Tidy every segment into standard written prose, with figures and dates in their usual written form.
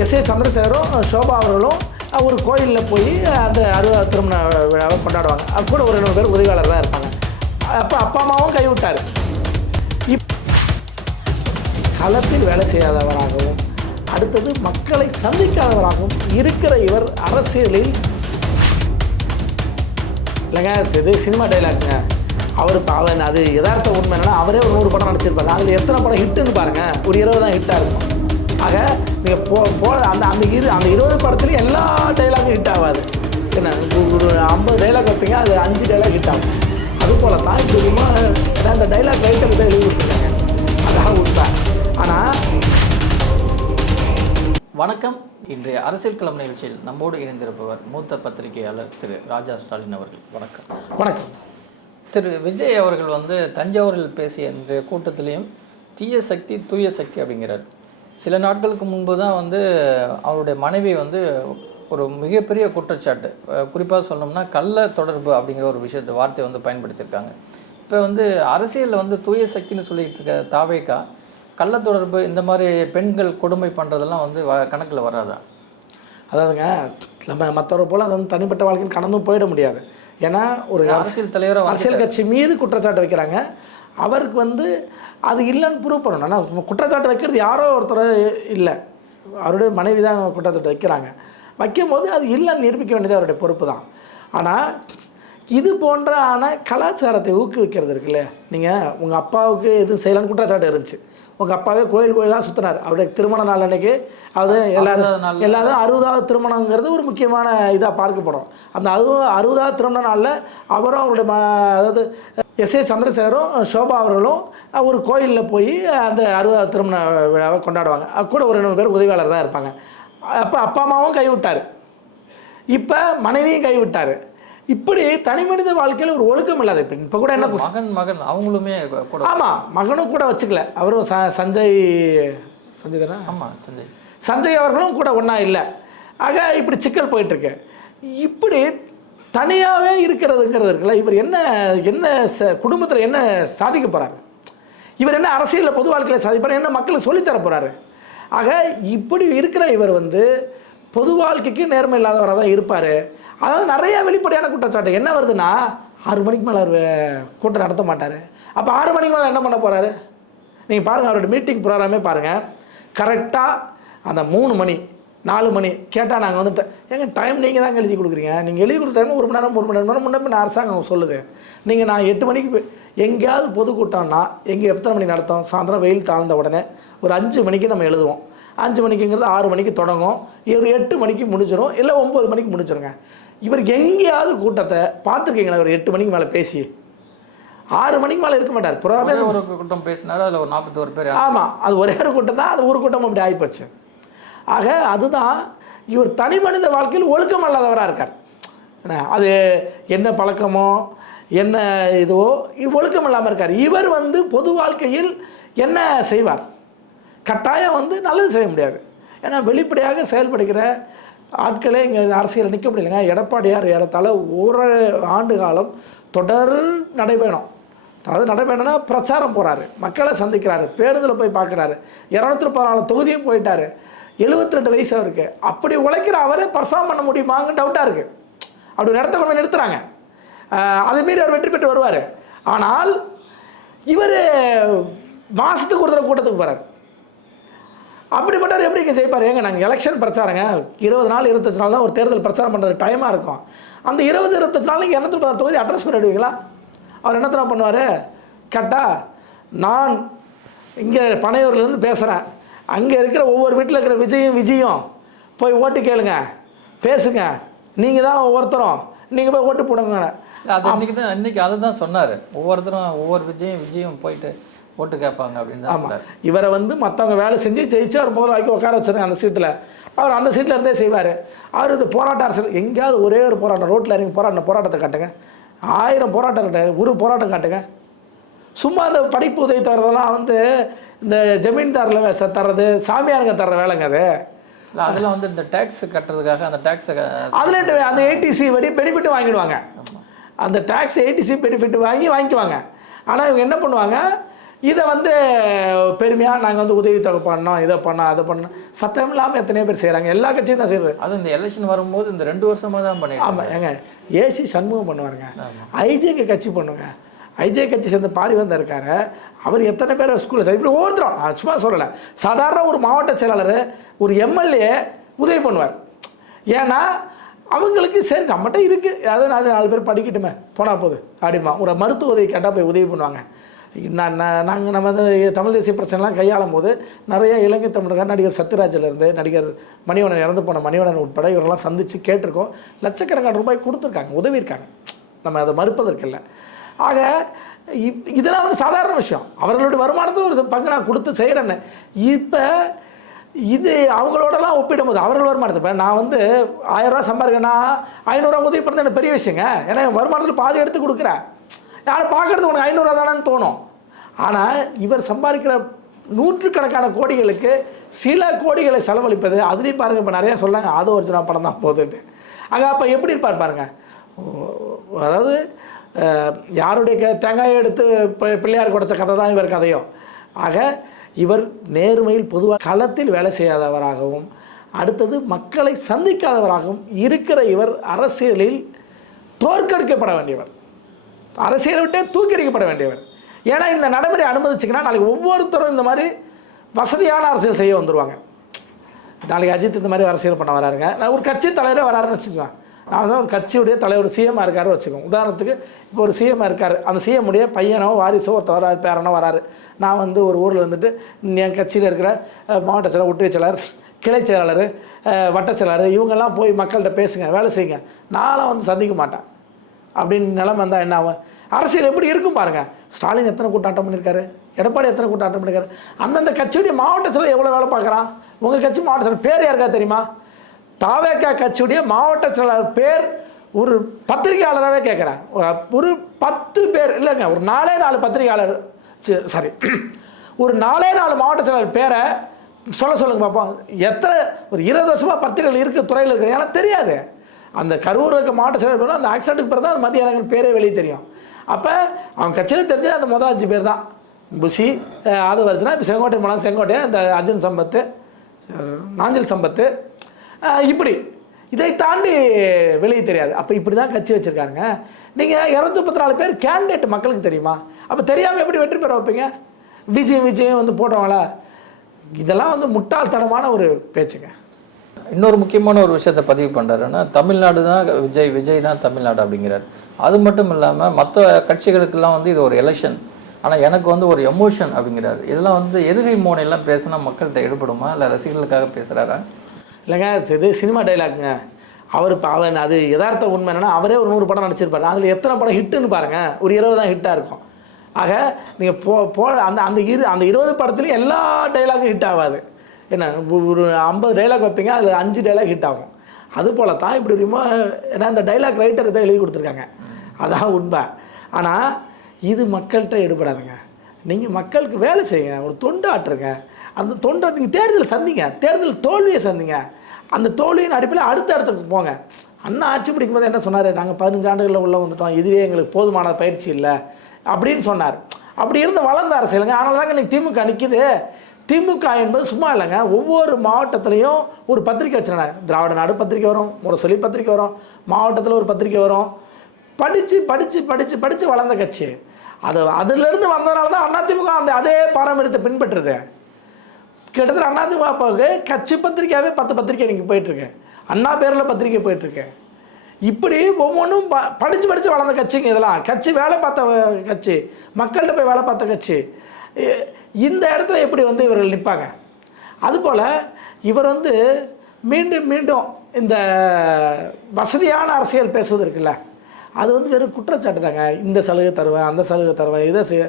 SA. சந்திரசேகரும் Shobha அவர்களும் ஒரு கோயிலில் போய் அந்த 60வது திருமண விழாவை கொண்டாடுவாங்க. அது கூட ஒரு 2 பேர் உதவியாளர் தான் இருப்பாங்க. அப்போ அப்பா அம்மாவும் கைவிட்டார். களத்தில் வேலை செய்யாதவராகவும் அடுத்தது மக்களை சந்திக்காதவராகவும் இருக்கிற இவர் அரசியலில் இல்லைங்க, இது சினிமா டைலாக்ங்க. அவன் அது யதார்த்த உண்மை என்னன்னா அவரே ஒரு 100 படம் நடிச்சிருப்பாரு. அதில் எத்தனை படம் ஹிட்டுன்னு பாருங்கள், ஒரு 20 தான் ஹிட்டாக இருக்கும். ஆக நீங்கள் அந்த 20 படத்துலையும் எல்லா டைலாகும் ஹிட் ஆகாது. என்ன ஒரு 50 டைலாக் வைப்பீங்க, அது 5 டைலாக் ஹிட் ஆகும். அதுபோல் தான் இப்படிமா அந்த டைலாக் ரைட்டர் தான் எழுதி கொடுத்துருக்காங்க. அதான் உண்மை. ஆனால் வணக்கம். இன்றைய அரசியல் களம் நிகழ்ச்சியில் நம்மோடு இணைந்திருப்பவர் மூத்த பத்திரிகையாளர் திரு ராஜா ஸ்டாலின் அவர்கள். வணக்கம். வணக்கம். திரு விஜய் அவர்கள் தஞ்சாவூரில் பேசிய இன்றைய கூட்டத்திலையும் தீய சக்தி தூய சக்தி அப்படிங்கிறார். சில நாட்களுக்கு முன்பு தான் அவருடைய மனைவி ஒரு மிகப்பெரிய குற்றச்சாட்டு, குறிப்பாக சொல்லணும்னா கள்ள தொடர்பு அப்படிங்கிற ஒரு வார்த்தையை பயன்படுத்தியிருக்காங்க. இப்போ அரசியலில் தூய சக்தின்னு சொல்லிட்டு இருக்க தாவேக்கா கள்ள தொடர்பு இந்த மாதிரி பெண்கள் கொடுமை பண்ணுறதெல்லாம் கணக்கில் வராதா? அதாவதுங்க, நம்ம மற்றவரை போல் அது தனிப்பட்ட வாழ்க்கையில் கடந்தும் போயிட முடியாது. ஏன்னா ஒரு அரசியல் தலைவராக அரசியல் கட்சி மீது குற்றச்சாட்டு வைக்கிறாங்க. அவருக்கு அது இல்லைன்னு ப்ரூவ் பண்ணணும். ஆனால் குற்றச்சாட்டு வைக்கிறது யாரோ ஒருத்தர் இல்லை, அவருடைய மனைவி தான் குற்றச்சாட்டு வைக்கிறாங்க. வைக்கும்போது அது இல்லைன்னு நிரூபிக்க வேண்டியது அவருடைய பொறுப்பு தான். ஆனால் இது போன்ற கலாச்சாரத்தை ஊக்குவிக்கிறது இருக்குல்ல, நீங்கள் உங்கள் அப்பாவுக்கு எதுவும் செய்யலான்னு குற்றச்சாட்டு இருந்துச்சு. உங்கள் அப்பாவே கோயிலாக சுற்றினார். அவருடைய திருமண நாள் அன்றைக்கி அது எல்லாரும் 60வது திருமணங்கிறது ஒரு முக்கியமான இதாக பார்க்கப்படும். அந்த 60வது திருமண நாளில் அவரும் அவருடைய அதாவது எஸ்.ஏ. சந்திரசேகரும் ஷோபா அவர்களும் ஒரு கோயிலில் போய் அந்த 60வது திருமண விழாவை கொண்டாடுவாங்க. அது கூட ஒரு 2 பேர் உதவியாளர் தான் இருப்பாங்க. அப்போ அப்பா அம்மாவும் கைவிட்டார், இப்போ மனைவியும் கைவிட்டார். இப்படி தனி மனித வாழ்க்கையில் ஒரு ஒழுக்கம் இல்லாத இப்போ கூட என்ன மகன் அவங்களுமே கூட, ஆமாம் மகனும் கூட வச்சுக்கல. அவரும் சஞ்சய் தானே, ஆமாம் சஞ்சய் அவர்களும் கூட ஒன்றா இல்லை. ஆக இப்படி சிக்கல் போயிட்டுருக்கு. இப்படி தனியாகவே இருக்கிறதுங்கிறது இருக்குல்ல, இவர் என்ன குடும்பத்தில் என்ன சாதிக்க போகிறாரு, இவர் என்ன அரசியலில் பொது வாழ்க்கையில் சாதிப்பார், என்ன மக்களுக்கு சொல்லித்தர போகிறாரு. ஆக இப்படி இருக்கிற இவர் பொது வாழ்க்கைக்கு நேர்மை இல்லாதவராக தான் இருப்பார். அதாவது நிறைய வெளிப்படையான குற்றச்சாட்டு என்ன வருதுன்னா, 6 மணிக்கு மேலே அவர் கூட்டம் நடத்த மாட்டார். அப்போ 6 மணிக்கு மேலே என்ன பண்ண போகிறாரு? நீங்கள் பாருங்கள், அவரோட மீட்டிங் ப்ரோக்ராமே பாருங்கள். கரெக்டாக அந்த 3 மணி 4 மணி கேட்டால் நாங்கள் ஏங்க டைம் நீங்கள் தான் எழுதி கொடுக்குறீங்க, நீங்கள் எழுதி கொடுக்குறாங்க 1 மணி நேரம் முன்னே அரசாங்கம் சொல்லுது. நான் 8 மணிக்கு எங்கேயாவது பொதுக்கூட்டம்னா எத்தனை மணி நடத்தோம்? சாயந்தரம் வெயில் தாழ்ந்த உடனே ஒரு 5 மணிக்கு நம்ம எழுதுவோம். 5 மணிக்குங்கிறது 6 மணிக்கு தொடங்கும், ஒரு 8 மணிக்கு முடிஞ்சிடும், இல்லை 9 மணிக்கு முடிச்சிருங்க. இவர் எங்கேயாவது கூட்டத்தை பார்த்துருக்கீங்களா? ஒரு 8 மணிக்கு மேலே பேசி 6 மணிக்கு மேலே இருக்க மாட்டார். புறாமே ஒரு கூட்டம் பேசினாலும் அதில் ஒரு 41 பேர். ஆமாம், அது ஒரே ஒரு கூட்டம் தான், அது ஒரு கூட்டம் அப்படி ஆகிப்போச்சு. ஆக அதுதான் இவர் தனி மனித வாழ்க்கையில் ஒழுக்கம் இல்லாதவராக இருக்கார். அது என்ன பழக்கமோ என்ன இதுவோ ஒழுக்கம் இல்லாமல் இருக்கார். இவர் பொது வாழ்க்கையில் என்ன செய்வார்? கட்டாயம் நல்லது செய்ய முடியாது. ஏன்னா வெளிப்படையாக செயல்படுகிற ஆட்களே இங்கே அரசியல் நிற்க முடியலைங்க. எடப்பாடியார் ஏறத்தாழ 1 ஆண்டு காலம் தொடர் நடைபயணம், அதாவது நடைபயணம்னா பிரச்சாரம் போகிறாரு, மக்களை சந்திக்கிறாரு, பேருந்தில் போய் பார்க்குறாரு, 214 தொகுதியும் போயிட்டார். 72 வயசு அவருக்கு. அப்படி உழைக்கிற அவரே பர்ஃபார்ம் பண்ண முடியுமாங்க டவுட்டாக இருக்குது. அப்படி இடத்த கொண்டு நிறுத்துகிறாங்க. அதேமாரி அவர் வெற்றி பெற்று வருவார். ஆனால் இவர் மாதத்துக்கு ஒரு தடவை கூட்டத்துக்கு போகிறார். அப்படிப்பட்டவர் எப்படி இங்கே ஜெயிப்பார்? ஏங்க நாங்கள் எலெக்ஷன் பிரச்சாரங்க 20 நாள் 25 நாள் தான் ஒரு தேர்தல் பிரச்சாரம் பண்ணுறது டைமாக இருக்கும். அந்த 20-25 நாள் நீங்கள் 210 தொகுதி அட்ரஸ் பண்ணிவிடுவீங்களா? அவர் என்னத்தனை பண்ணுவார்? கேட்டால் நான் இங்கே பனையூர்லேருந்து பேசுகிறேன், அங்கே இருக்கிற ஒவ்வொரு வீட்டில் இருக்கிற விஜயும் போய் ஓட்டு கேளுங்க, பேசுங்க, நீங்கள் தான் ஒவ்வொருத்தரும் நீங்கள் போய் ஓட்டு போடுங்க. அது இன்றைக்கி அதை தான் சொன்னார். ஒவ்வொருத்தரும் ஒவ்வொரு விஜயும் போயிட்டு ஓட்டு கேட்பாங்க அப்படின்னு. ஆமாம், இவரை மற்றவங்க வேலை செஞ்சு ஜெயிச்சு அவர் முதல்ல வாக்கி உட்கார வச்சுருங்க அந்த சீட்டில். அவர் அந்த சீட்டில் இருந்தே செய்வார். அவர் இது போராட்ட அரசியல் எங்கேயாவது ஒரே ஒரு போராட்டம், ரோட்டில் இறங்கி போராட்டத்தை காட்டுங்க. 1000 போராட்டம் காட்டுங்க, ஒரு போராட்டம் காட்டுங்க. சும்மா அந்த படிப்பு உதவி தர்றதெல்லாம் இந்த ஜமீன்தாரில் தர்றது, சாமியாருங்க தர்ற வேலைங்க அது. அதில் இந்த டேக்ஸ் கட்டுறதுக்காக அந்த டேக்ஸை அதில் அந்த ஏடிசி பெனிஃபிட் வாங்கிடுவாங்க. அந்த டேக்ஸ் ஏடிசி பெனிஃபிட் வாங்கிக்குவாங்க. ஆனால் இவங்க என்ன பண்ணுவாங்க, இதை வந்து பெருமையாக நாங்கள் வந்து உதவித்தொகை பண்ணோம், இதை பண்ணோம், அதை பண்ணோம், சத்தம் இல்லாமல் எத்தனையோ பேர் செய்கிறாங்க. எல்லா கட்சியும் தான் செய்யுது. அது இந்த எலெக்ஷன் வரும்போது இந்த 2 வருஷமாக தான் பண்ணிட்டு. ஆமாம், ஏங்க ஏசி சண்முகம் பண்ணுவாருங்க, ஐஜேகே கட்சி பண்ணுங்க, ஐஜே கட்சி சேர்ந்த பாரிவந்தர் இருக்காரு, அவர் எத்தனை பேர் ஸ்கூலில் சார் இப்படி ஒவ்வொருத்தரும், நான் சும்மா சொல்லலை, சாதாரண ஒரு மாவட்ட செயலாளர் ஒரு எம்எல்ஏ உதவி பண்ணுவார். ஏன்னா அவங்களுக்கு சரி நம்மகிட்ட இருக்குது, அதாவது 4 பேர் படிக்கட்டுமே போனால் போகுது அப்படிமா ஒரு மருத்துவ உதவி கேட்டால் போய் உதவி பண்ணுவாங்க. நாங்கள் நம்ம வந்து தமிழ் தேசிய பிரச்சனைலாம் கையாளும் போது நிறைய இலங்கை தமிழர்கள் நடிகர் சத்யராஜிலேருந்து நடிகர் மணிவண்ணன், இறந்து போன மணிவண்ணன் உட்பட இவரெல்லாம் சந்தித்து கேட்டிருக்கோம். லட்சக்கணக்கான ரூபாய் கொடுத்துருக்காங்க, உதவியிருக்காங்க, நம்ம அதை மறுப்பதற்கு இல்லை. ஆக இதெல்லாம் வந்து சாதாரண விஷயம். அவர்களுடைய வருமானத்தில் ஒரு பங்கு நான் கொடுத்து செய்கிறேன்னு. இப்போ இது அவங்களோடலாம் ஒப்பிடும் போது அவர்கள் வருமானத்தை, இப்போ நான் வந்து 1000 ரூபா சம்பாதிக்கிறேன்னா 500 ரூபா உதவி பண்ணுறது எனக்கு பெரிய விஷயங்க. ஏன்னா வருமானத்தில் பாதி எடுத்து கொடுக்குறேன், யாரும் பார்க்குறது உனக்கு 500 ரூபா தானேன்னு தோணும். ஆனால் இவர் சம்பாதிக்கிற நூற்றுக்கணக்கான கோடிகளுக்கு சில கோடிகளை செலவழிப்பது, அதுலேயும் பாருங்கள் இப்போ நிறையா சொல்லாங்க அது ஒரிஜினல் படம் தான் போகுதுன்ட்டு. ஆக அப்போ எப்படி இருப்பார் பாருங்க, அதாவது யாருடைய தேங்காயை எடுத்து பிள்ளையார் குடைச்ச கதை தான் இவர் கதையோ. ஆக இவர் நேர்மையில் பொதுவாக களத்தில் வேலை செய்யாதவராகவும், அடுத்தது மக்களை சந்திக்காதவராகவும் இருக்கிற இவர் அரசியலில் தோற்கடிக்கப்பட வேண்டியவர், அரசியலை விட்டே தூக்கடிக்கப்பட வேண்டியவர். ஏன்னா இந்த நடைமுறை அனுமதிச்சிங்கன்னா நாளைக்கு ஒவ்வொருத்தரும் இந்த மாதிரி வசதியான அரசியல் செய்ய வந்துடுவாங்க. நாளைக்கு அஜித் இந்த மாதிரி அரசியல் பண்ண வராருங்க, நான் ஒரு கட்சி தலைவரே வராருன்னு வச்சுக்கோங்க, நான் ஒரு கட்சியுடைய தலைவர் சிஎம்மாக இருக்காரு வச்சுக்கோங்க. உதாரணத்துக்கு இப்போ ஒரு சிஎம்மாக இருக்கார், அந்த சிஎம்முடைய பையனோ வாரிசோ ஒருத்தர் வராரு, பேரனோ வராரு. நான் வந்து ஒரு ஊரில் இருந்துட்டு என் கட்சியில் இருக்கிற மாவட்ட செயலர், ஒன்றிய செயலர், கிளை செயலாளர், வட்ட செயலாளர் இவங்கெல்லாம் போய் மக்கள்கிட்ட பேசுங்க, வேலை செய்யுங்க, நானும் வந்து சந்திக்க மாட்டேன் அப்படின்னு நிலைமை வந்தால் என்ன ஆகும்? அரசியல் எப்படி இருக்கும் பாருங்கள். ஸ்டாலின் எத்தனை கூட்டாட்டம் பண்ணியிருக்காரு, எடப்பாடி எத்தனை கூட்டாட்டம் பண்ணியிருக்காரு, அந்தந்த கட்சியுடைய மாவட்ட செயலர் எவ்வளோ வேலை பார்க்குறான். உங்கள் கட்சி மாவட்ட செயலர் பேர் யாருக்கா தெரியுமா? தாவேகா கட்சியுடைய மாவட்ட செயலாளர் பேர் ஒரு பத்திரிகையாளராகவே கேட்குறேன். ஒரு 10 பேர் இல்லைங்க, ஒரு 4 பத்திரிகையாளர், சாரி ஒரு 4 மாவட்ட செயலாளர் பேரை சொல்லுங்கள் பார்ப்போம். எத்தனை ஒரு 20 வருஷமாக பத்திரிகைகள் இருக்குது, துறையில் இருக்குது, ஏன்னா தெரியாது. அந்த கரூர் இருக்க மாவட்ட செயலாளர் பேரும் அந்த ஆக்சிடென்ட்டுக்கு பிறகு தான் அந்த மத்திய இளைஞர்கள் பேரே வெளியே தெரியும். அப்போ அவங்க கட்சியில் தெரிஞ்சது அந்த மொதல் 5 பேர் தான். புஷி ஆதவர்ஜனா, இப்போ செங்கோட்டை போனால் செங்கோட்டை, இந்த அர்ஜுன் சம்பத்து, நாஞ்சில் சம்பத்து, இப்படி இதை தாண்டி வெளியே தெரியாது. அப்போ இப்படி தான் கட்சி வச்சுருக்காங்க. நீங்கள் 234 பேர் கேண்டிடேட் மக்களுக்கு தெரியுமா? அப்போ தெரியாமல் எப்படி வெற்றி பெற வைப்பீங்க? விஜயம் வந்து போட்டவங்களா? இதெல்லாம் வந்து முட்டாள்தனமான ஒரு பேச்சுங்க. இன்னொரு முக்கியமான ஒரு விஷயத்தை பதிவு பண்ணுறாருன்னா, தமிழ்நாடு தான் விஜய் தான் தமிழ்நாடு அப்படிங்கிறார். அது மட்டும் இல்லாமல் மற்ற கட்சிகளுக்கெல்லாம் வந்து இது ஒரு எலெக்ஷன், ஆனால் எனக்கு வந்து ஒரு எமோஷன் அப்படிங்கிறாரு. இதெல்லாம் வந்து எதிரி மோனையெல்லாம் பேசினா மக்கள்கிட்ட எடுபடுமா, இல்லை ரசிகர்களுக்காக பேசுகிறாரா? இல்லைங்க, இது சினிமா டைலாக்குங்க. அவன் அது யதார்த்த உண்மை என்னென்னா, அவரே ஒரு 100 படம் நடிச்சிருப்பாரு, அதில் எத்தனை படம் ஹிட்டுன்னு பாருங்கள், ஒரு 20 தான் ஹிட்டாக இருக்கும். ஆக நீங்கள் அந்த 20 படத்துலையும் எல்லா டைலாக்கும் ஹிட் ஆகாது. என்ன, ஒரு 50 டைலாக் வைப்பீங்க, அதில் 5 டைலாக் ஹிட் ஆகும். அதுபோல் தான் இப்படி ஏன்னா இந்த டைலாக் ரைட்டர் தான் எழுதி கொடுத்துருக்காங்க, அதான் உண்மை. ஆனால் இது மக்கள்கிட்ட எடுபடாதுங்க. நீங்கள் மக்களுக்கு வேலை செய்யுங்க, ஒரு தொண்டு ஆட்டுருங்க. அந்த தொண்டை நீங்கள் தேர்தல் சந்திங்க, தேர்தல் தோல்வியை சந்திங்க, அந்த தோல்வியின் அடிப்படையில் அடுத்தடுத்துக்கு போங்க. அண்ணா ஆட்சி பிடிக்கும்போது என்ன சொன்னார்? நாங்கள் 15 ஆண்டுகளில் உள்ளே வந்துட்டோம், இதுவே எங்களுக்கு போதுமான பயிற்சி இல்லை அப்படின்னு சொன்னார். அப்படி இருந்து வளர்ந்த அரசியலுங்க. அதனால தாங்க இன்றைக்கி திமுக நிற்கிது. திமுக என்பது சும்மா இல்லைங்க, ஒவ்வொரு மாவட்டத்துலேயும் ஒரு பத்திரிக்கை வச்சுருந்தாங்க. திராவிட நாடு பத்திரிக்கை வரும், முரசொலி பத்திரிக்கை வரும், மாவட்டத்தில் ஒரு பத்திரிக்கை வரும். படித்து படித்து படித்து படித்து வளர்ந்த கட்சி அதிலிருந்து வந்ததுனால தான் அதிமுக அதே பாரம்பரியத்தை பின்பற்றுது. கிட்டத்தட்ட அதிமுகவுக்கு கட்சி பத்திரிக்கையாகவே 10 பத்திரிக்கை நீங்கள் போயிட்டுருக்கு, அண்ணா பேரில் பத்திரிக்கை போயிட்டுருக்கு. இப்படி ஒவ்வொன்றும் படித்து படித்து வளர்ந்த கட்சிங்க இதெல்லாம். கட்சி வேலை பார்த்த கட்சி, மக்கள்கிட்ட போய் வேலை பார்த்த கட்சி. இந்த இடத்துல எப்படி வந்து இவர்கள் நிற்பாங்க? அதுபோல் இவர் வந்து மீண்டும் மீண்டும் இந்த வசதியான அரசியல் பேசுவது இருக்குல்ல, அது வந்து வெறும் குற்றச்சாட்டு தாங்க. இந்த சலுகை தருவேன், அந்த சலுகை தருவேன், இதை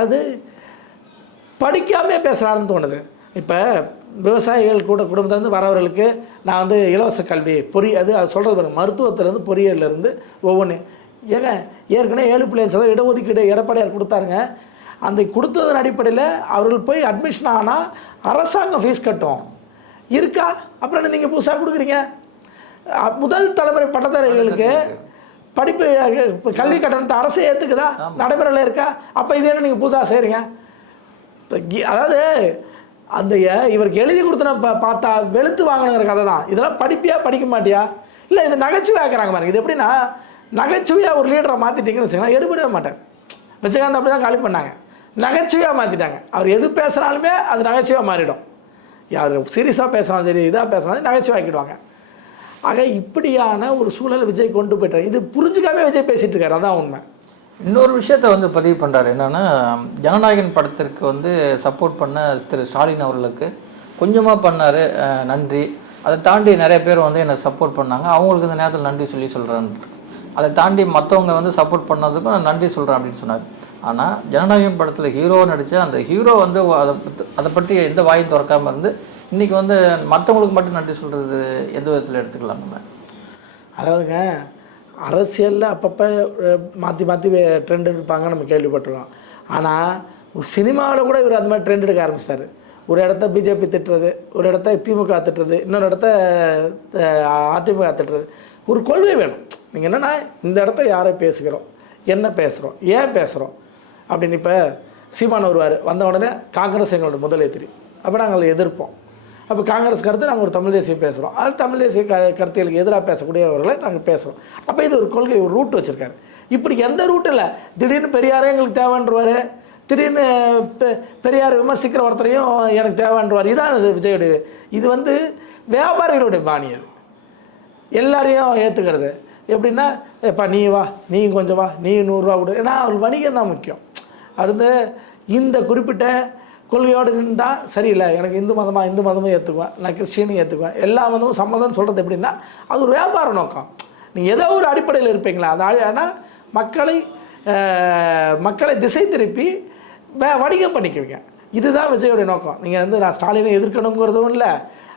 அது படிக்காமே பேசுகிறாருன்னு தோணுது. இப்போ விவசாயிகள் குடும்பத்திலேருந்து வரவர்களுக்கு நான் வந்து இலவச கல்வி அது சொல்கிறது பாருங்க, மருத்துவத்திலேருந்து பொறியியலேருந்து ஒவ்வொன்று. ஏங்க ஏற்கனவே 7.5% இடஒதுக்கீடு எடப்பாடியார் கொடுத்தாருங்க. அந்த கொடுத்ததன் அடிப்படையில் அவர்கள் போய் அட்மிஷன் ஆனால் அரசாங்கம் ஃபீஸ் கட்டும் இருக்கா? அப்புறம் நீங்கள் புதுசாக கொடுக்குறீங்க. முதல் தலைமுறை பட்டதாரிகளுக்கு படிப்பு கல்வி கட்டணத்தை அரசு ஏற்றுக்குதா? நடைமுறையில் இருக்கா? அப்போ இது என்ன நீங்கள் புதுசாக செய்கிறீங்க? அதாவது அந்த இவருக்கு எழுதி கொடுத்தன பார்த்தா வெளுத்து வாங்கணுங்கிற கதை தான். இதெல்லாம் படிப்பியா படிக்க மாட்டியா? இல்லை இது நகைச்சுவை ஆக்குறாங்க பாருங்க. இது எப்படின்னா நகைச்சுவையாக ஒரு லீடரை மாற்றிட்டீங்கன்னு வச்சுக்கலாம், எடுபடவே மாட்டார். விஜயகாந்த் அப்படி தான் காலி பண்ணாங்க, நகைச்சுவையாக மாற்றிட்டாங்க. அவர் எது பேசுகிறாலுமே அது நகைச்சுவையாக மாறிடும். யார் சீரியஸாக பேசுகிறாலும் சரி, இதாக பேசுனாலும் நகைச்சுவை ஆக்கிடுவாங்க. ஆக இப்படியான ஒரு சூழலை விஜய் கொண்டு போய்ட்டார். இது புரிஞ்சுக்காமே விஜய் பேசிகிட்டு இருக்காரு, அதான் உண்மை. இன்னொரு விஷயத்தை வந்து பதிவு பண்ணுறாரு. என்னென்னா, ஜனநாயகன் படத்திற்கு வந்து சப்போர்ட் பண்ண திரு ஸ்டாலின் அவர்களுக்கு கொஞ்சமாக பண்ணார், நன்றி. அதை தாண்டி நிறைய பேர் வந்து என்னை சப்போர்ட் பண்ணாங்க, அவங்களுக்கு இந்த நேரத்தில் நன்றி சொல்கிறேன். அதை தாண்டி மற்றவங்க வந்து சப்போர்ட் பண்ணதுக்கும் நான் நன்றி சொல்கிறேன் அப்படின்னு சொன்னார். ஆனால் ஜனநாயகம் படத்தில் ஹீரோவை நடித்த அந்த ஹீரோ வந்து அதை பற்றி எந்த வாயும் திறக்காமல் இருந்து இன்றைக்கி வந்து மற்றவங்களுக்கு மட்டும் நன்றி சொல்கிறது எந்த விதத்தில் எடுத்துக்கலாம் நம்ம? அதாவதுங்க, அரசியலில் அப்பப்போ மாற்றி மாற்றி ட்ரெண்ட் எடுப்பாங்க, நம்ம கேள்விப்பட்டிருக்கோம். ஆனால் ஒரு சினிமாவில் கூட இவர் அந்த மாதிரி ட்ரெண்ட் எடுக்க ஆரம்பிச்சிட்டார். ஒரு இடத்த பிஜேபி திட்டுறது, ஒரு இடத்த திமுக திட்டுறது, இன்னொரு இடத்த அதிமுக திட்டுறது. ஒரு கொள்கை வேணும். நீங்கள் என்னென்னா இந்த இடத்த யாரை பேசுகிறோம், என்ன பேசுகிறோம், ஏன் பேசுகிறோம் அப்படின்னு. இப்போ சீமான் வருவார், வந்த உடனே காங்கிரஸ் எங்களோட முதல் எதிரி, அப்போ நாங்கள் அதை எதிர்ப்போம். அப்போ காங்கிரஸ்க்கு அடுத்து நாங்கள் ஒரு தமிழ் தேசியம் பேசுகிறோம், அது தமிழ் தேசிய கருத்துகளுக்கு எதிராக பேசக்கூடியவர்களை நாங்கள் பேசுகிறோம். அப்போ இது ஒரு கொள்கை, ஒரு ரூட் வச்சுருக்காரு. இப்படி எந்த ரூட் இல்லை. திடீர்னு பெரியாரே எங்களுக்கு தேவைன்றவார், திடீர்னு பெரியார் விமர்சிக்கிற ஒருத்தரையும் எனக்கு தேவைன்றவார். இதான் விஜயுடைய. இது வந்து வியாபாரிகளுடைய பாணியல். எல்லாரையும் ஏற்றுக்கிறது எப்படின்னா, எப்பா நீ வா, நீ கொஞ்சம் வா, நீ 100 ரூபா கொடு. ஏன்னா அவர் வணிகம் தான் முக்கியம். அது வந்து இந்த குறிப்பிட்ட கொள்கையோடு நின்றா சரியில்லை, எனக்கு இந்து மதமும் ஏற்றுக்குவேன், நான் கிறிஸ்டியனும் ஏற்றுக்குவேன், எல்லா மதமும் சம்மதம்னு சொல்கிறது எப்படின்னா அது ஒரு வியாபார நோக்கம். நீங்கள் ஏதோ ஒரு அடிப்படையில் இருப்பீங்களா, அது ஆனால் மக்களை திசை திருப்பி வணிகம் பண்ணிக்குவீங்க. இதுதான் விஜயோடைய நோக்கம். நீங்கள் வந்து நான் ஸ்டாலினை எதிர்க்கணுங்கிறதும் இல்லை,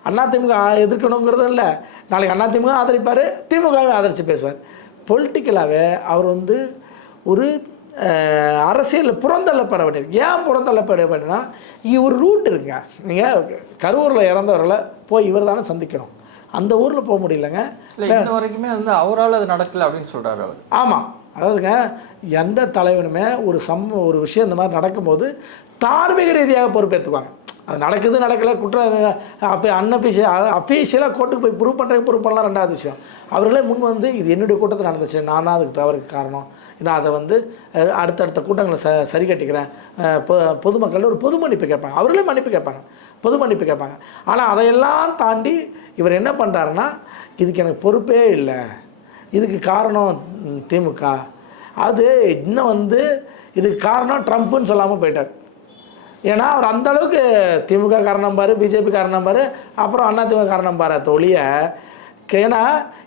அதிமுக எதிர்க்கணுங்கிறதும் இல்லை. நாளைக்கு அதிமுக ஆதரிப்பார், திமுகவை ஆதரித்து பேசுவார். பொலிட்டிக்கலாகவே அவர் வந்து ஒரு அரசியலில் புறந்தள்ளப்பட வேண்டியது. ஏன் புறந்தள்ளப்பட வேண்டியதுன்னா, ஒரு ரூட் இருக்குங்க. நீங்கள் கரூரில் இறந்தவர்களை போய் இவர் தானே சந்திக்கணும், அந்த ஊரில் போக முடியலங்க. இல்லை, இன்ன வரைக்குமே வந்து அவரால் அது நடக்கலை அப்படின்னு சொல்கிறாரு அவர். ஆமாம், அதாவதுங்க எந்த தலைவனுமே ஒரு விஷயம் இந்த மாதிரி நடக்கும்போது தார்மீக ரீதியாக பொறுப்பேற்றுக்குவாங்க. அது நடக்குது நடக்கலை குற்றம் அப்போ அஃபீஷியலாக கோர்ட்டுக்கு போய் ப்ரூவ் பண்ணலாம் ரெண்டாவது விஷயம். அவர்களே முன் வந்து இது என்னுடைய கூட்டத்தில் நடந்துச்சு, நான் தான் அதுக்கு தவறுக்கு காரணம், நான் அதை வந்து அடுத்தடுத்த கூட்டங்களை சரி கட்டிக்கிறேன், பொதுமக்கள் ஒரு பொது மன்னிப்பு கேட்பாங்க, அவர்களே மன்னிப்பு கேட்பாங்க, பொது மன்னிப்பு கேட்பாங்க. ஆனால் அதையெல்லாம் தாண்டி இவர் என்ன பண்ணுறாருன்னா, இதுக்கு எனக்கு பொறுப்பே இல்லை, இதுக்கு காரணம் திமுக, அது இன்னும் வந்து இதுக்கு காரணம் ட்ரம்ப்புன்னு சொல்லாமல் போயிட்டார். ஏன்னா அவர் அந்தளவுக்கு திமுக காரணம் பாரு, பிஜேபி காரணம் பாரு, அப்புறம் அதிமுக காரணம் பாரு தொழிய. ஏன்னா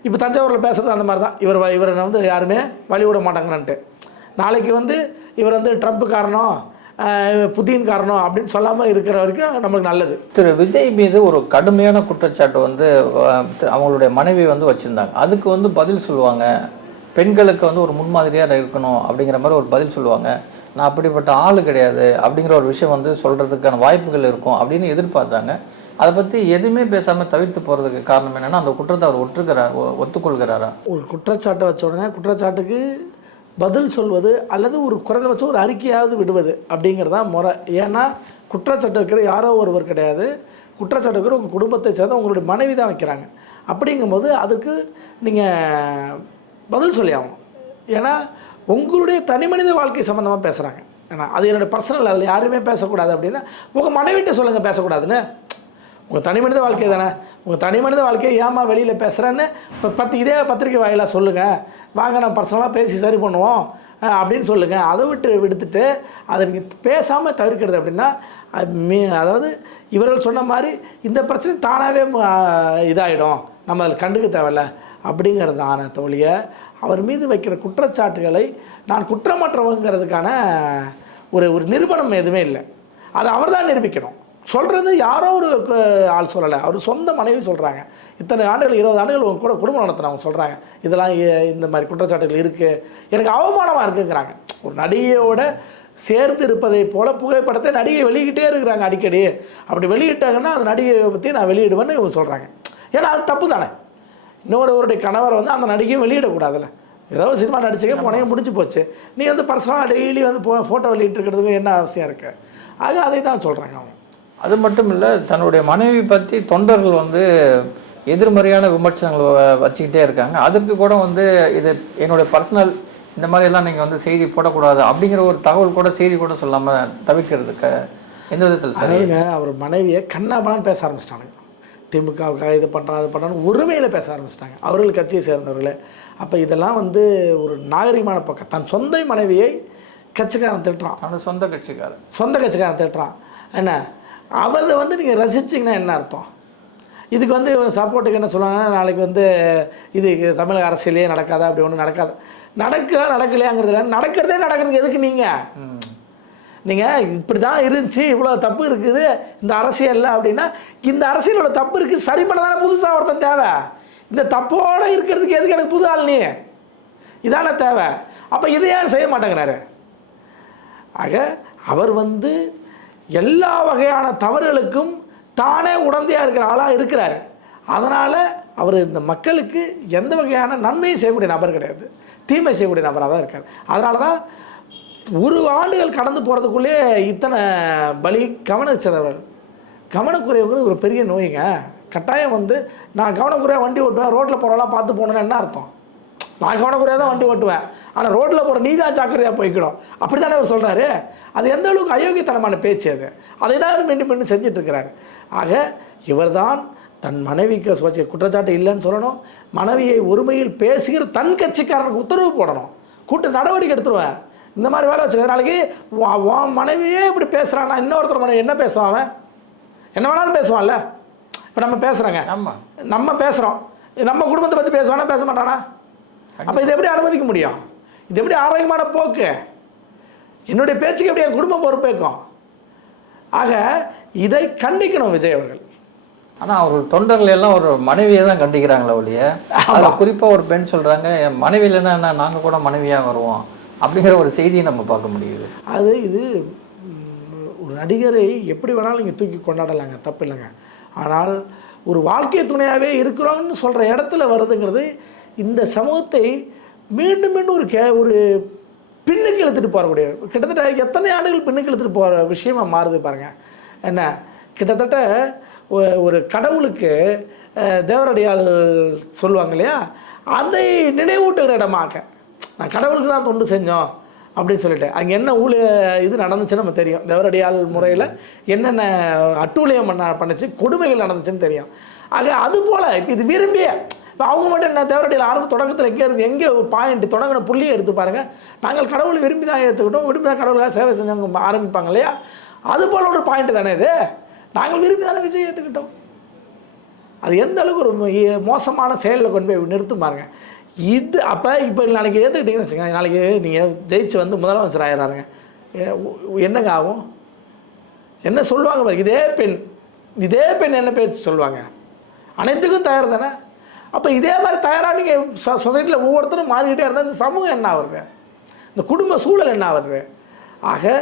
இப்போ தஞ்சாவூரில் பேசுகிறது அந்த மாதிரி தான். இவரை வந்து யாருமே வழி விட மாட்டாங்கன்ட்டு. நாளைக்கு வந்து இவர் வந்து ட்ரம்ப் காரணம், புதின் காரணம் அப்படின்னு சொல்லாமல் இருக்கிற வரைக்கும் நம்மளுக்கு நல்லது. திரு விஜய் மீது ஒரு கடுமையான குற்றச்சாட்டு வந்து அவங்களுடைய மனைவி வந்து வச்சுருந்தாங்க. அதுக்கு வந்து பதில் சொல்லுவாங்க, பெண்களுக்கு வந்து ஒரு முன்மாதிரியாக இருக்கணும் அப்படிங்கிற மாதிரி ஒரு பதில் சொல்லுவாங்க. நான் அப்படிப்பட்ட ஆள் கிடையாது அப்படிங்கிற ஒரு விஷயம் வந்து சொல்கிறதுக்கான வாய்ப்புகள் இருக்கும் அப்படின்னு எதிர்பார்த்தாங்க. அதை பற்றி எதுவுமே பேசாமல் தவிர்த்து போகிறதுக்கு காரணம் என்னென்னா, அந்த குற்றத்தை அவர் ஒத்துக்கொள்கிறாரா? ஒரு குற்றச்சாட்டை வச்ச உடனே குற்றச்சாட்டுக்கு பதில் சொல்வது அல்லது ஒரு குறைந்தபட்சம் ஒரு அறிக்கையாவது விடுவது அப்படிங்கிறது தான் முறை. ஏன்னா குற்றச்சாட்டு வைக்கிற யாரோ ஒருவர் கிடையாது, குற்றச்சாட்டு வைக்கிற உங்கள் குடும்பத்தை சேர்ந்த உங்களுடைய மனைவி தான் வைக்கிறாங்க. அப்படிங்கும்போது அதுக்கு நீங்கள் பதில் சொல்லி ஆகணும். ஏன்னா உங்களுடைய தனி மனித வாழ்க்கை சம்மந்தமாக பேசுகிறாங்க. ஏன்னா அது என்னோடய பர்சனல், அதில் யாருமே பேசக்கூடாது அப்படின்னா உங்கள் மனைவிட்ட சொல்லுங்கள் பேசக்கூடாதுன்னு. உங்கள் தனி மனித வாழ்க்கை தானே, உங்கள் தனி மனித வாழ்க்கையை ஏமா வெளியில் பேசுகிறேன்னு இப்போ இதே பத்திரிக்கை வாயிலாக சொல்லுங்கள், வாங்க நான் பர்சனலாக பேசி சரி பண்ணுவோம் அப்படின்னு சொல்லுங்கள். அதை விடுத்துட்டு அதை நீங்கள் பேசாமல் தவிர்க்கிறது அப்படின்னா அதாவது இவர்கள் சொன்ன மாதிரி இந்த பிரச்சனை தானாகவே இதாகிடும், நம்ம அதில் கண்டுக்க தேவையில்ல அப்படிங்கிறதான தோழிய அவர் மீது வைக்கிற குற்றச்சாட்டுகளை நான் குற்றமற்றவங்கிறதுக்கான ஒரு நிரூபணம் எதுவுமே இல்லை. அதை அவர் தான் நிரூபிக்கணும். சொல்கிறது யாரோ ஒரு ஆள் சொல்லலை, அவர் சொந்த மனைவி சொல்கிறாங்க. இத்தனை ஆண்டுகள் 20 ஆண்டுகள் உங்க கூட குடும்பம் நடத்துனவங்க சொல்கிறாங்க, இதெல்லாம் இந்த மாதிரி குற்றச்சாட்டுகள் இருக்குது, எனக்கு அவமானமாக இருக்குங்கிறாங்க. ஒரு நடிகையோட சேர்ந்து இருப்பதை போல புகைப்படத்தை நடிகை வெளியிட்டே இருக்கிறாங்க அடிக்கடி. அப்படி வெளியிட்டாங்கன்னா அந்த நடிகையை பற்றி நான் வெளியிடுவேன்னு இவங்க சொல்கிறாங்க. ஏன்னா அது தப்பு தானே. இன்னொருவருடைய கணவரை வந்து அந்த நடிகையும் வெளியிடக்கூடாதுல்ல. ஏதோ ஒரு சினிமா நடிச்சுக்க போனே முடிஞ்சு போச்சு. நீ வந்து பர்சனலாக டெய்லி வந்து ஃபோட்டோ வெளியிட்டுருக்கிறதுக்கு என்ன அவசியம் இருக்குது? ஆக அதை தான் சொல்கிறாங்க அவங்க. அது மட்டும் இல்லை, தன்னுடைய மனைவி பற்றி தொண்டர்கள் வந்து எதிர்மறையான விமர்சனங்களை வச்சுக்கிட்டே இருக்காங்க. அதுக்கு கூட வந்து இது என்னுடைய பர்சனல், இந்த மாதிரியெல்லாம் நீங்கள் வந்து செய்தி போடக்கூடாது அப்படிங்கிற ஒரு தகவல் கூட, செய்தி கூட சொல்லாமல் தவிர்க்கிறதுக்கு எந்த விதத்தில் சரிங்க? அவர் மனைவியை கண்ணாபனான்னு பேச ஆரம்பிச்சிட்டாங்க. திமுகவுக்காக இது பண்ணுறான் அது பண்ணுறான்னு உரிமையில் பேச ஆரம்பிச்சிட்டாங்க அவர்கள் கட்சியை சேர்ந்தவர்களே. அப்போ இதெல்லாம் வந்து ஒரு நாகரிகமான பக்கம். தன் சொந்த மனைவியை கட்சிக்காரன் திட்டுறான், அவன் சொந்த கட்சிக்காரன் திட்டுறான். என்ன அவரை வந்து நீங்கள் ரசிச்சிங்கன்னா என்ன அர்த்தம்? இதுக்கு வந்து சப்போர்ட்டுக்கு என்ன சொல்லுவாங்கன்னா, நாளைக்கு வந்து இது தமிழக அரசியலே நடக்காதா, அப்படி ஒன்றும் நடக்காது. நடக்கலையாங்கிறதுல நடக்கிறதுக்கு எதுக்கு நீங்கள் இப்படி தான் இருந்துச்சு, இவ்வளோ தப்பு இருக்குது இந்த அரசியலில் அப்படின்னா, இந்த அரசியலோட தப்பு இருக்குது, சரி பண்ண தானே புதுசாக ஒருத்தன் தேவை. இந்த தப்போடு இருக்கிறதுக்கு எதுக்கு எனக்கு புது ஆள் இதானே தேவை. அப்போ இதை ஏன் செய்ய மாட்டேங்கிறாரு? ஆக அவர் வந்து எல்லா வகையான தவறுகளுக்கும் தானே உடந்தையாக இருக்கிற ஆளாக இருக்கிறார். அதனால் அவர் இந்த மக்களுக்கு எந்த வகையான நன்மையும் செய்யக்கூடிய நபர் கிடையாது, தீமை செய்யக்கூடிய நபராக தான் இருக்கார். அதனால தான் ஒரு ஆண்டுகள் கடந்து போகிறதுக்குள்ளே இத்தனை பலி. கவனக்குறைவுங்கிறது ஒரு பெரிய நோய்ங்க. கட்டாயம் வந்து நான் கவனக்குறையாக வண்டி ஓட்டுவேன், ரோட்டில் போகிறவெல்லாம் பார்த்து போனேன்னு என்ன அர்த்தம்? நான் கவனக்குறையாக தான் வண்டி ஓட்டுவேன், ஆனால் ரோட்டில் போகிற நீ தான் ஜாக்கிரதையாக போய்க்கிடும், அப்படி தானே அவர் சொல்கிறாரு. அது எந்த அளவுக்கு அயோக்கியத்தனமான பேச்சு அது. அதை தான் மீண்டும் செஞ்சிட்ருக்கிறாரு. ஆக இவர் தான் தன் மனைவிக்கு சுவச்ச குற்றச்சாட்டு இல்லைன்னு சொல்லணும், மனைவியை ஒருமையில் பேசுகிற தன் கட்சிக்காரனுக்கு உத்தரவு போடணும், கூட்டு நடவடிக்கை எடுத்துருவேன். இந்த மாதிரி வேலை வச்சுக்க. நாளைக்கு மனைவியே இப்படி பேசுகிறான்னா இன்னொருத்தர் மனைவி என்ன பேசுவான்? அவன் என்ன வேணாலும் பேசுவான்ல. இப்போ நம்ம பேசுகிறோங்க, நம்ம பேசுகிறோம், நம்ம குடும்பத்தை பற்றி பேசுவானா பேச மாட்டானா? அப்போ இதை எப்படி அனுமதிக்க முடியும்? இது எப்படி ஆரோக்கியமான போக்கு? என்னுடைய பேச்சுக்கு எப்படி என் குடும்பம் பொறுப்பேற்கும்? ஆக இதை கண்டிக்கணும் விஜய் அவர்கள். ஆனால் அவர்கள் தொண்டர்கள் எல்லாம் ஒரு மனைவியை தான் கண்டிக்கிறாங்களே ஒழிய, அதில் குறிப்பாக ஒரு பெண் சொல்கிறாங்க, என் மனைவி இல்லைன்னா என்ன, நாங்கள் கூட மனைவியாக வருவோம் அப்படிங்கிற ஒரு செய்தியை நம்ம பார்க்க முடியுது. இது ஒரு நடிகரை எப்படி வேணாலும் நீங்கள் தூக்கி கொண்டாடலாங்க, தப்பு இல்லைங்க. ஆனால் ஒரு வாழ்க்கை துணையாகவே இருக்கிறோம்னு சொல்கிற இடத்துல வருதுங்கிறது இந்த சமூகத்தை மீண்டும் மீண்டும் ஒரு பின்னுக்கு இழுத்துட்டு போகக்கூடிய, கிட்டத்தட்ட எத்தனை ஆண்டுகள் பின்னுக்கு இழுத்துட்டு போகிற விஷயமாக மாறுது பாருங்கள். என்ன கிட்டத்தட்ட ஒரு கடவுளுக்கு தேவரடியால் சொல்லுவாங்க இல்லையா, அதை நினைவூட்டுகிற இடமாக நான் கடவுளுக்கு தான் தொண்டு செஞ்சோம் அப்படின்னு சொல்லிட்டு அங்கே என்ன இது நடந்துச்சுன்னு நம்ம தெரியும். தேவரடியால் முறையில் என்னென்ன அட்டூழியம் பண்ணுச்சு, கொடுமைகள் நடந்துச்சுன்னு தெரியும். ஆக அது போல் இப்போ இது விரும்பிய இப்போ அவங்க மட்டும் என்ன தேவரடியால் தொடக்கத்தில் எங்கே பாயிண்ட் தொடங்கின புள்ளியை எடுத்து பாருங்கள். நாங்கள் கடவுளை விரும்பி தான் எடுத்துக்கிட்டோம், விரும்பி தான் கடவுளுக்காக சேவை செஞ்சவங்க ஆரம்பிப்பாங்க இல்லையா, அது போல் ஒரு பாயிண்ட் தானே இது. நாங்கள் விரும்பி தானே விஜய் ஏற்றுக்கிட்டோம். அது எந்த அளவுக்கு ஒரு மோசமான செயலில் கொண்டு போய் நிறுத்தும் பாருங்க. இது அப்போ இப்போ நாளைக்கு ஏற்றுக்கிட்டீங்கன்னு வச்சுக்கோங்க, நாளைக்கு நீங்கள் ஜெயிச்சு வந்து முதலமைச்சர் ஆகிறாருங்க, என்னங்க ஆகும்? என்ன சொல்லுவாங்க பாருங்க, இதே பெண் என்ன பேச்சு சொல்லுவாங்க? அனைத்துக்கும் தயார் தானே. அப்போ இதே மாதிரி தயாராக நீங்கள் சொசைட்டியில் ஒவ்வொருத்தரும் மாறிக்கிட்டே இருந்தால் இந்த சமூகம் என்ன ஆகுறது, இந்த குடும்ப சூழல் என்ன ஆகுறது? ஆக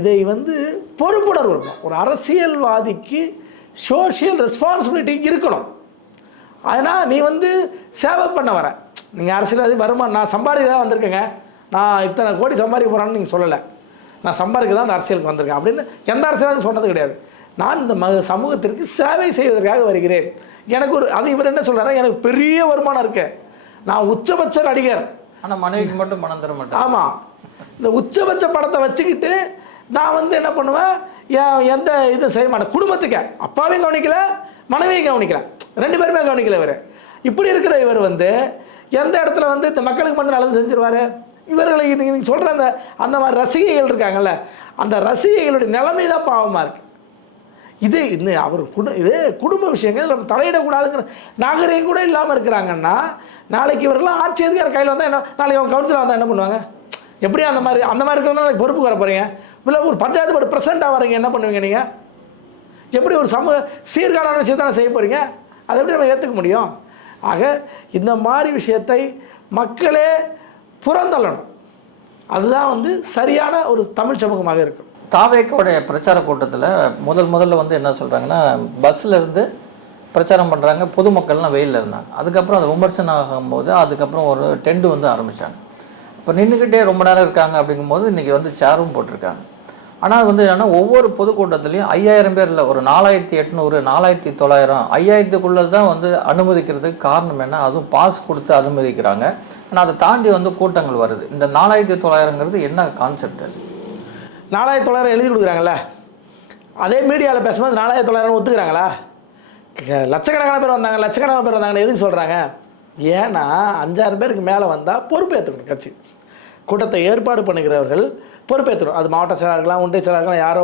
இதை வந்து பொறுப்புணர்வு இருக்கும். ஒரு அரசியல்வாதிக்கு சோஷியல் ரெஸ்பான்சிபிலிட்டி இருக்கணும். ஆனால் நீ வந்து சேவை பண்ண வர, நீங்கள் அரசியல்வாதி வருமானம் நான் சம்பாதிக்க தான் வந்திருக்கேங்க, நான் இத்தனை கோடி சம்பாதிக்க போகிறான்னு நீங்கள் சொல்லலை, நான் சம்பாதிக்க தான் அந்த அரசியலுக்கு வந்திருக்கேன் அப்படின்னு எந்த அரசியல்வாதி சொன்னது கிடையாது. நான் இந்த சமூகத்திற்கு சேவை செய்வதற்காக வருகிறேன். எனக்கு அது இவர் என்ன சொல்கிறாரு, எனக்கு பெரிய வருமானம் இருக்கு, நான் உச்சபட்ச நடிகர், ஆனால் மனைவிக்கு மட்டும் பணம் தர மாட்டேன். ஆமாம், இந்த உச்சபட்ச படத்தை வச்சுக்கிட்டு நான் வந்து என்ன பண்ணுவேன், எந்த இது செய்ய மாட்டேன், குடும்பத்துக்கு அப்பாவையும் கவனிக்கல மனைவியும் கவனிக்கல, ரெண்டு பேருமே கவனிக்கல. இவர் இப்படி இருக்கிற இவர் வந்து எந்த இடத்துல வந்து இந்த மக்களுக்கு மட்டும் நல்லது செஞ்சிருவார்? இவர்களை நீங்கள் சொல்கிற அந்த மாதிரி ரசிகைகள் இருக்காங்கல்ல, அந்த ரசிகைகளுடைய நிலைமை தான் பாவமாக இருக்குது. இது அவர் இது குடும்ப விஷயங்கள் நம்ம தலையிடக்கூடாதுங்கிற நாகரிகம் கூட இல்லாமல் இருக்கிறாங்கன்னா, நாளைக்கு இவரெல்லாம் ஆட்சி அதிகார கையில் வந்தால் என்ன, நாளைக்கு அவங்க கவுன்சிலர் வந்தால் என்ன பண்ணுவாங்க? எப்படியும் அந்த மாதிரி இருக்கிறவங்க நாளைக்கு பொறுப்புக்கு வர போகிறீங்க, இல்லை ஒரு பஞ்சாயத்து போர்டு பிரசிடெண்ட்டாக வரீங்க, என்ன பண்ணுவீங்க நீங்கள்? எப்படி ஒரு சமூக சீர்காடான விஷயத்தான செய்ய போகிறீங்க? அதை எப்படி நம்ம ஏற்றுக்க முடியும்? ஆக இந்த மாதிரி விஷயத்தை மக்களே புறந்தள்ளணும். அதுதான் வந்து சரியான ஒரு தமிழ் சமூகமாக இருக்கும். தாவேக்கோடைய பிரச்சார கூட்டத்தில் முதல்ல வந்து என்ன சொல்கிறாங்கன்னா, பஸ்ஸில் இருந்து பிரச்சாரம் பண்ணுறாங்க, பொதுமக்கள்லாம் வெயிலில் இருந்தாங்க. அதுக்கப்புறம் அது விமர்சனம் ஆகும்போது அதுக்கப்புறம் ஒரு டென்ட் வந்து ஆரம்பித்தாங்க. இப்போ நின்றுக்கிட்டே ரொம்ப நேரம் இருக்காங்க அப்படிங்கும்போது இன்றைக்கி வந்து சேரும் போட்டிருக்காங்க. ஆனால் வந்து என்னென்னா ஒவ்வொரு பொதுக்கூட்டத்துலேயும் 5000 பேர் இல்லை, ஒரு 4800 4900 5000க்குள்ளே தான் வந்து அனுமதிக்கிறதுக்கு காரணம் என்ன? அதுவும் பாஸ் கொடுத்து அனுமதிக்கிறாங்க. ஆனால் அதை தாண்டி வந்து கூட்டங்கள் வருது. இந்த 4900ங்கிறது என்ன கான்செப்ட்? 4900 எழுதி கொடுக்குறாங்கல்ல, அதே மீடியாவில் பேசும்போது 4900 ஒத்துக்கிறாங்களா? லட்சக்கணக்கான பேர் வந்தாங்கன்னு எதுக்கு சொல்கிறாங்க? ஏன்னா 5000 பேருக்கு மேலே வந்தால் பொறுப்பேற்றுக்கணும். கட்சி கூட்டத்தை ஏற்பாடு பண்ணுகிறவர்கள் பொறுப்பேற்றுக்கணும். அது மாவட்ட செயலாளர்களாம், ஒன்றிய செயலாளர்களாம், யாரோ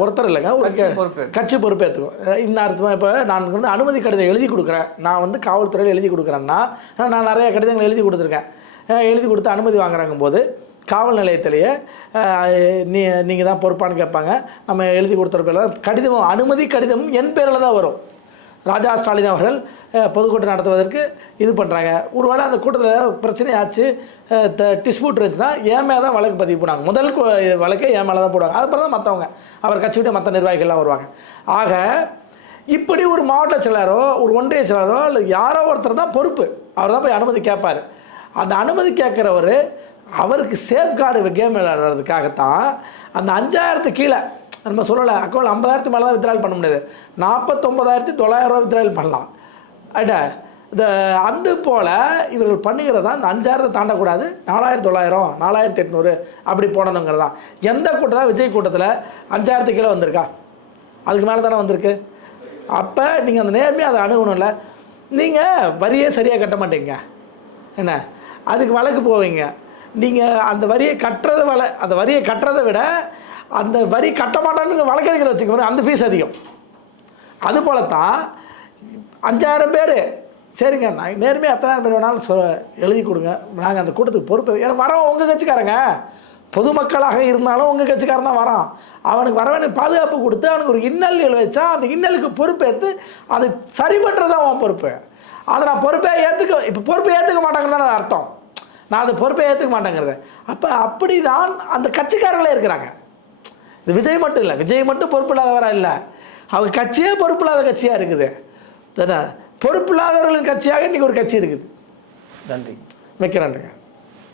ஒருத்தர் இல்லைங்க, ஒரு கட்சி பொறுப்பேற்றுக்கும். இன்னும் இப்போ நான் வந்து அனுமதி கடிதம் எழுதி கொடுக்குறேன், நான் வந்து காவல்துறையில் எழுதி கொடுக்குறேன்னா, நான் நிறைய கடிதங்கள் எழுதி கொடுத்துருக்கேன். எழுதி கொடுத்து அனுமதி வாங்குறாங்க போது காவல் நிலையத்திலேயே நீங்கள் தான் பொறுப்பான்னு கேட்பாங்க. நம்ம எழுதி கொடுத்துற பேரில் கடிதம், அனுமதி கடிதம் என் பேரில் தான் வரும். ராஜா ஸ்டாலின் அவர்கள் பொதுக்கூட்டம் நடத்துவதற்கு இது பண்ணுறாங்க. ஒருவேளை அந்த கூட்டத்தில் பிரச்சனையாச்சு, டிஸ்பியூட் இருந்துச்சுன்னா என் மேலே தான் வழக்கு பதிவு போனாங்க. முதல் வழக்கே என் மேலே தான் போடுவாங்க. அதுக்கப்புறம் தான் மற்றவங்க, அவர் கட்சி விட்டு மற்ற நிர்வாகிகள்லாம் வருவாங்க. ஆக இப்படி ஒரு மாவட்ட செயலாளரோ ஒரு ஒன்றிய செயலாளரோ இல்லை யாரோ ஒருத்தர் தான் பொறுப்பு. அவர் தான் போய் அனுமதி கேட்பார். அந்த அனுமதி கேட்குறவர் அவருக்கு சேஃப்கார்டு கேம் விளையாடுறதுக்காகத்தான் அந்த 5000 கீழே நம்ம சொல்லலை, அக்கௌண்ட் 50,000 மேலே தான் வித்ட்ரால் பண்ண முடியாது, 49,900 வித்ட்ரால் பண்ணலாம். ஐட்டா இந்த அந்த போல் இவர்கள் பண்ணுகிறதா அந்த 5000 தாண்டக்கூடாது, 4900 4800 அப்படி போடணுங்கிறது தான். எந்த கூட்டத்தில் விஜய் கூட்டத்தில் 5000 கீழே வந்திருக்கா? அதுக்கு மேலே தானே வந்திருக்கு. அப்போ நீங்கள் அந்த நேர்மையாக அதை அணுகணும்ல. நீங்கள் வரியே சரியாக கட்ட மாட்டீங்க, என்ன அதுக்கு வழக்கு போவீங்க. நீங்கள் அந்த வரியை அந்த வரியை கட்டுறதை விட அந்த வரி கட்ட மாட்டான்னு வழக்கறிஞர் வச்சுக்கோங்க, அந்த ஃபீஸ் அதிகம். அதுபோல தான் 5000 பேர் சரிங்க, நான் நேர்மையாக 10,000 பேர் வேணாலும் எழுதி கொடுங்க, நாங்கள் அந்த கூட்டத்துக்கு பொறுப்பு. ஏன்னா வரோம் உங்கள் கட்சிக்காரங்க, பொதுமக்களாக இருந்தாலும் உங்கள் கட்சிக்காரன் தான் வரான். அவனுக்கு வர வேண்டிய பாதுகாப்பு கொடுத்து அவனுக்கு ஒரு இன்னல் வச்சா அந்த இன்னலுக்கு பொறுப்பேற்று அதை சரி பண்ணுறது தான் அவன் பொறுப்பு. அதை நான் பொறுப்பை இப்போ பொறுப்பை ஏற்றுக்க மாட்டாங்கன்னு தானே அர்த்தம். நான் அதை பொறுப்பை ஏற்றுக்க மாட்டேங்கிறது. அப்போ அப்படி தான் அந்த கட்சிக்காரர்களே இருக்கிறாங்க. இது விஜய் மட்டும் இல்லை, விஜய் மட்டும் பொறுப்பு இல்லாதவராக இல்லை, அவங்க கட்சியே பொறுப்பு இல்லாத கட்சியாக இருக்குது. தானே பொறுப்பு இல்லாதவர்களின் கட்சியாக இன்றைக்கி ஒரு கட்சி இருக்குது. நன்றி, மிக்க நன்றிங்க.